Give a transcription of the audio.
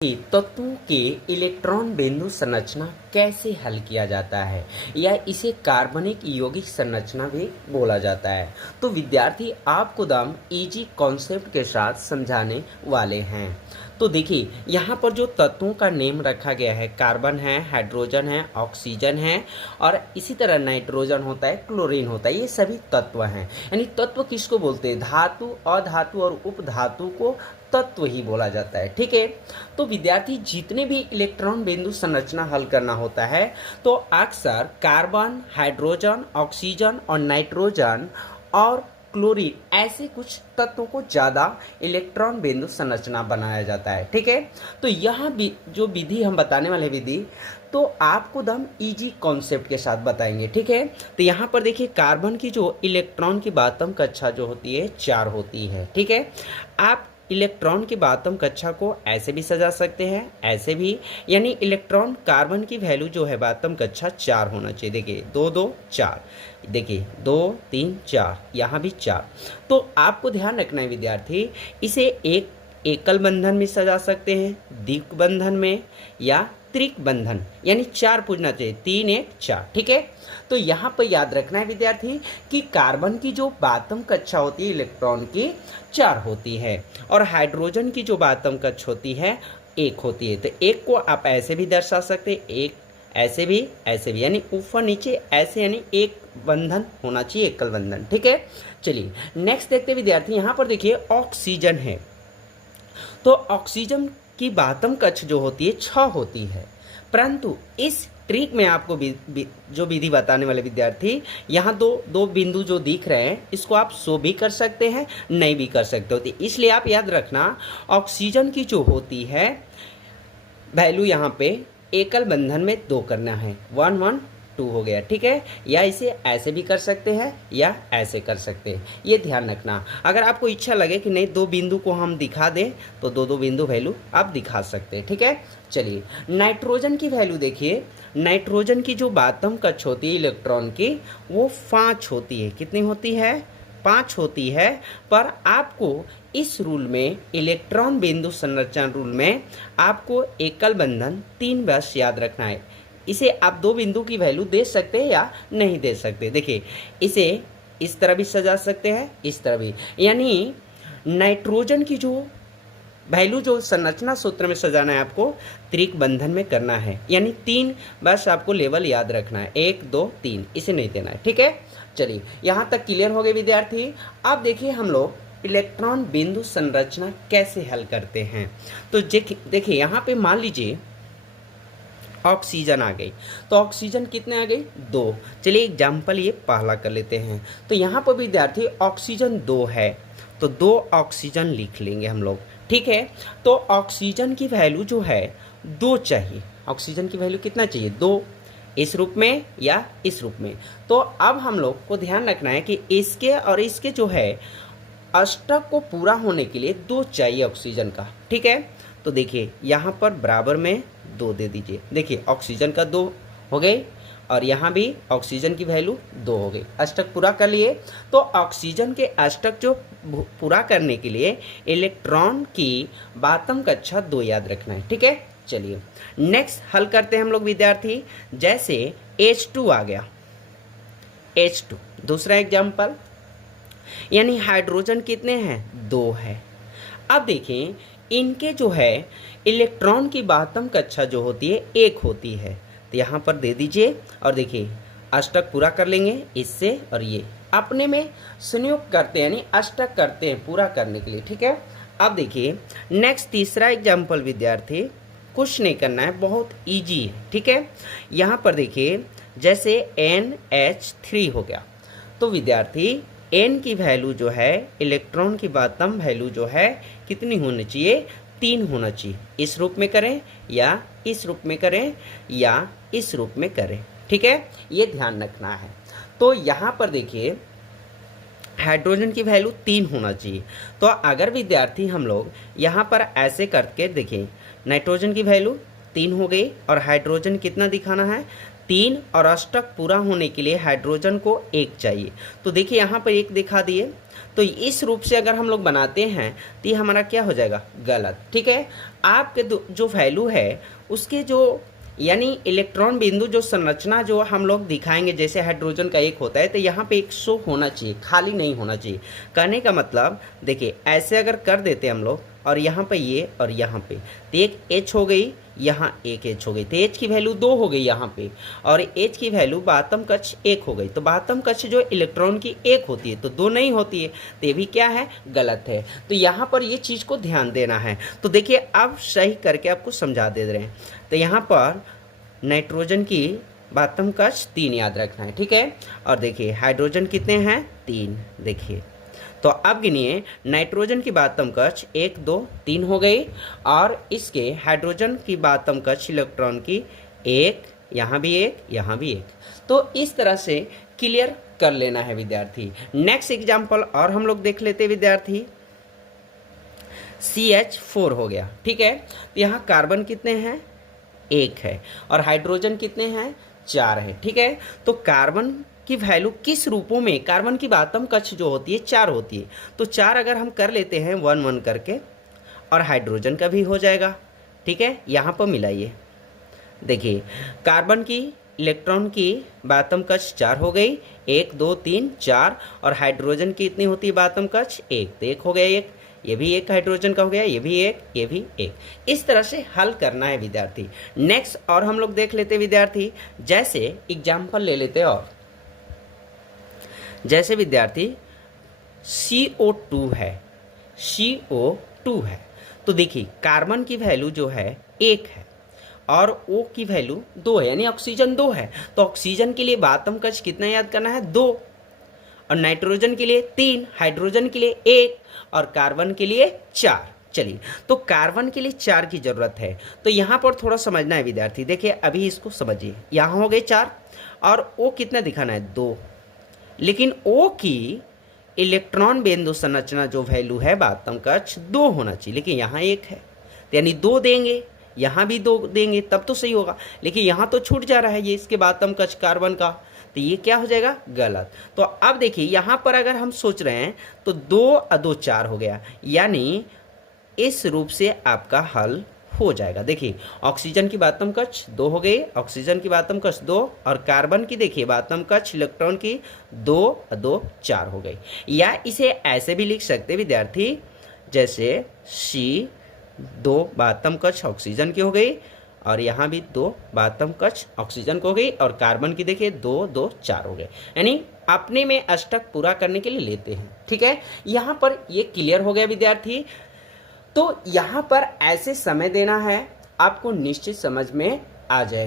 कि तत्वों के इलेक्ट्रॉन बिंदु संरचना कैसे हल किया जाता है या इसे कार्बनिक यौगिक संरचना भी बोला जाता है। तो विद्यार्थी आपको दम इजी कॉन्सेप्ट के साथ समझाने वाले हैं। तो देखिए यहाँ पर जो तत्वों का नेम रखा गया है, कार्बन है, हाइड्रोजन है, ऑक्सीजन है और इसी तरह नाइट्रोजन होता है, क्लोरीन होता है। ये सभी तत्व हैं। यानी तत्व किसको बोलते हैं? धातु, अधातु और उपधातु को तत्व ही बोला जाता है। ठीक है। तो विद्यार्थी जितने भी इलेक्ट्रॉन बिंदु संरचना हल करना होता है तो अक्सर कार्बन, हाइड्रोजन, ऑक्सीजन और नाइट्रोजन और क्लोरीन ऐसे कुछ तत्वों को ज़्यादा इलेक्ट्रॉन बिंदु संरचना बनाया जाता है। ठीक है। तो यहाँ भी जो विधि हम बताने वाले विधि तो आपको दम इजी कॉन्सेप्ट के साथ बताएंगे। ठीक है। तो यहाँ पर देखिए कार्बन की जो इलेक्ट्रॉन की बातम कक्षा जो होती है 4 होती है। ठीक है। आप इलेक्ट्रॉन की बातम कक्षा को ऐसे भी सजा सकते हैं, ऐसे भी, यानी इलेक्ट्रॉन कार्बन की वैल्यू जो है बातम कक्षा 4 होना चाहिए। देखिए 2 2 4, देखिए 2 3 4, यहाँ भी 4। तो आपको ध्यान रखना है विद्यार्थी, इसे एक एकल बंधन में सजा सकते हैं, द्विक बंधन में या त्रिक बंधन, यानी 4 पूछना चाहिए, 3 1 4। ठीक है। तो यहाँ पर याद रखना है विद्यार्थी कि कार्बन की जो बातम कक्षा होती है इलेक्ट्रॉन की 4 होती है और हाइड्रोजन की जो बातम कक्षा होती है 1 होती है। तो एक को आप ऐसे भी दर्शा सकते हैं, एक ऐसे भी, यानी ऊपर नीचे ऐसे, यानी एक बंधन होना चाहिए, एकल बंधन। ठीक है। चलिए नेक्स्ट देखते हैं विद्यार्थी। यहाँ पर देखिए ऑक्सीजन है, तो ऑक्सीजन की बातम कक्ष जो होती है 6 होती है, परंतु इस ट्रिक में आपको जो विधि बताने वाले विद्यार्थी, यहाँ दो बिंदु जो दिख रहे हैं इसको आप शो भी कर सकते हैं, नहीं भी कर सकते होते। इसलिए आप याद रखना ऑक्सीजन की जो होती है वैल्यू यहाँ पे एकल बंधन में 2 करना है, 1 1 2 हो गया। ठीक है। या इसे ऐसे भी कर सकते हैं या ऐसे कर सकते हैं, ये ध्यान रखना। अगर आपको इच्छा लगे कि नहीं 2 बिंदु को हम दिखा दें तो 2 2 बिंदु वैल्यू आप दिखा सकते हैं। ठीक है। चलिए नाइट्रोजन की वैल्यू देखिए, नाइट्रोजन की जो बातम कक्ष होती है इलेक्ट्रॉन की वो 5 होती है। कितनी होती है? 5 होती है। पर आपको इस रूल में, इलेक्ट्रॉन बिंदु संरचना रूल में, आपको एकल बंधन 3 बस याद रखना है। इसे आप 2 बिंदु की वैल्यू दे सकते हैं या नहीं दे सकते। देखिए इसे इस तरह भी सजा सकते हैं, इस तरह भी, यानी नाइट्रोजन की जो वैल्यू जो संरचना सूत्र में सजाना है आपको त्रिक बंधन में करना है, यानी 3 बस आपको लेवल याद रखना है, 1 2 3, इसे नहीं देना है। ठीक है। चलिए यहाँ तक क्लियर हो गए विद्यार्थी। अब देखिए हम लोग इलेक्ट्रॉन बिंदु संरचना कैसे हल करते हैं। तो देखिए यहाँ पे मान लीजिए ऑक्सीजन आ गई, तो ऑक्सीजन कितने आ गई? 2। चलिए एग्जाम्पल ये पहला कर लेते हैं। तो यहाँ पर विद्यार्थी ऑक्सीजन 2 है, तो 2 ऑक्सीजन लिख लेंगे हम लोग। ठीक है। तो ऑक्सीजन की वैल्यू जो है 2 चाहिए। ऑक्सीजन की वैल्यू कितना चाहिए? 2, इस रूप में या इस रूप में। तो अब हम लोग को ध्यान रखना है कि इसके और इसके जो है अष्टक को पूरा होने के लिए 2 चाहिए ऑक्सीजन का। ठीक है। तो देखिए यहाँ पर बराबर में 2 दे दीजिए। देखिए ऑक्सीजन का 2 हो गए और यहाँ भी ऑक्सीजन की वैल्यू 2 हो गई। अष्टक पूरा कर लिए। तो ऑक्सीजन के अष्टक जो पूरा करने के लिए इलेक्ट्रॉन की बातम कक्षा 2 याद रखना है। ठीक है। चलिए नेक्स्ट हल करते हैं हम लोग विद्यार्थी। जैसे H2 आ गया, H2 दूसरा एग्जाम्पल, यानी हाइड्रोजन कितने हैं? 2 है। अब देखें इनके जो है इलेक्ट्रॉन की बातम कक्षा जो होती है 1 होती है, तो यहाँ पर दे दीजिए और देखिए अष्टक पूरा कर लेंगे इससे, और ये अपने में संयोग करते हैं, यानी अष्टक करते हैं पूरा करने के लिए। ठीक है। अब देखिए नेक्स्ट तीसरा एग्जाम्पल विद्यार्थी, कुछ नहीं करना है, बहुत इजी है। ठीक है। यहाँ पर देखिए जैसे NH3 हो गया, तो विद्यार्थी N की वैल्यू जो है इलेक्ट्रॉन की बातम वैल्यू जो है कितनी होनी चाहिए? 3 होना चाहिए। इस रूप में करें या इस रूप में करें या इस रूप में करें। ठीक है। ये ध्यान रखना है। तो यहाँ पर देखिए हाइड्रोजन की वैल्यू 3 होना चाहिए। तो अगर विद्यार्थी हम लोग यहाँ पर ऐसे करके देखिए, नाइट्रोजन की वैल्यू 3 हो गई और हाइड्रोजन कितना दिखाना है? 3, और अष्टक पूरा होने के लिए हाइड्रोजन को 1 चाहिए। तो देखिए यहाँ पर 1 दिखा दिए। तो इस रूप से अगर हम लोग बनाते हैं तो ये हमारा क्या हो जाएगा, गलत। ठीक है, आपके जो वैल्यू है उसके जो यानी इलेक्ट्रॉन बिंदु जो संरचना जो हम लोग दिखाएंगे, जैसे हाइड्रोजन का एक होता है तो यहाँ पे एक शो होना चाहिए, खाली नहीं होना चाहिए। कहने का मतलब देखिए ऐसे अगर कर देते हम लोग और यहाँ पे ये और यहाँ पे, तो एक H हो गई, यहाँ एक H हो गई, तो H की वैल्यू 2 हो गई यहाँ पे, और H की वैल्यू बातम कक्ष 1 हो गई। तो बातम कक्ष जो इलेक्ट्रॉन की 1 होती है तो 2 नहीं होती है, तो ये भी क्या है, गलत है। तो यहाँ पर ये चीज़ को ध्यान देना है। तो देखिए अब सही करके आपको समझा दे रहे हैं। तो यहाँ पर नाइट्रोजन की बातम कक्ष 3 याद रखना है। ठीक है, और देखिए हाइड्रोजन कितने हैं, 3। देखिए तो अब गिनिए, नाइट्रोजन की बातम कक्ष 1 2 3 हो गई, और इसके हाइड्रोजन की बातम कक्ष इलेक्ट्रॉन की 1, यहाँ भी 1, यहाँ भी 1। तो इस तरह से क्लियर कर लेना है विद्यार्थी। नेक्स्ट एग्जाम्पल और हम लोग देख लेते हैं विद्यार्थी। CH4 हो गया। ठीक है, तो यहाँ कार्बन कितने हैं, 1 है, और हाइड्रोजन कितने हैं, 4 है। ठीक है, तो कार्बन की वैल्यू किस रूपों में, कार्बन की बातम कक्ष जो होती है 4 होती है, तो 4 अगर हम कर लेते हैं 1 1 करके, और हाइड्रोजन का भी हो जाएगा। ठीक है, यहाँ पर मिलाइए, देखिए कार्बन की इलेक्ट्रॉन की बातम कक्ष 4 हो गई, 1 2 3 4, और हाइड्रोजन की इतनी होती है बातम कक्ष 1, तो 1 हो गया, 1, ये भी 1 हाइड्रोजन का हो गया, ये भी 1, ये भी 1। इस तरह से हल करना है विद्यार्थी। नेक्स्ट और हम लोग देख लेते विद्यार्थी, जैसे एग्जाम्पल ले लेते हैं, और जैसे विद्यार्थी CO2 है, CO2 है, तो देखिए कार्बन की वैल्यू जो है 1 है, और O की वैल्यू 2 है, यानी ऑक्सीजन 2 है। तो ऑक्सीजन के लिए बातम कक्ष कितना याद करना है, 2, और नाइट्रोजन के लिए 3, हाइड्रोजन के लिए 1, और कार्बन के लिए 4। चलिए, तो कार्बन के लिए 4 की जरूरत है, तो यहाँ पर थोड़ा समझना है विद्यार्थी। देखिए अभी इसको समझिए, यहाँ हो गए 4, और O कितना दिखाना है, 2, लेकिन O की इलेक्ट्रॉन बिंदु संरचना जो वैल्यू है बातम कक्ष 2 होना चाहिए, लेकिन यहाँ 1 है, तो यानी 2 देंगे, यहाँ भी 2 देंगे तब तो सही होगा, लेकिन यहाँ तो छूट जा रहा है ये इसके बातम कक्ष कार्बन का, तो ये क्या हो जाएगा, गलत। तो अब देखिए यहाँ पर अगर हम सोच रहे हैं तो 2 और 2 4 हो गया, यानी इस रूप से आपका हल हो जाएगा। देखिए ऑक्सीजन की बातम कक्ष 2 हो गई, ऑक्सीजन की बातम कक्ष 2, और कार्बन की देखिए बातम कक्ष इलेक्ट्रॉन की 2 और 2 4 हो गई। या इसे ऐसे भी लिख सकते विद्यार्थी, जैसे C2 बातम कक्ष ऑक्सीजन की हो गई, और यहाँ भी 2 बातम कक्ष ऑक्सीजन को हो गई, और कार्बन की देखिए 2 2 4 हो गए, यानी अपने में अष्टक पूरा करने के लिए लेते हैं। ठीक है, यहाँ पर ये क्लियर हो गया विद्यार्थी। तो यहाँ पर ऐसे समय देना है, आपको निश्चित समझ में आ जाएगा।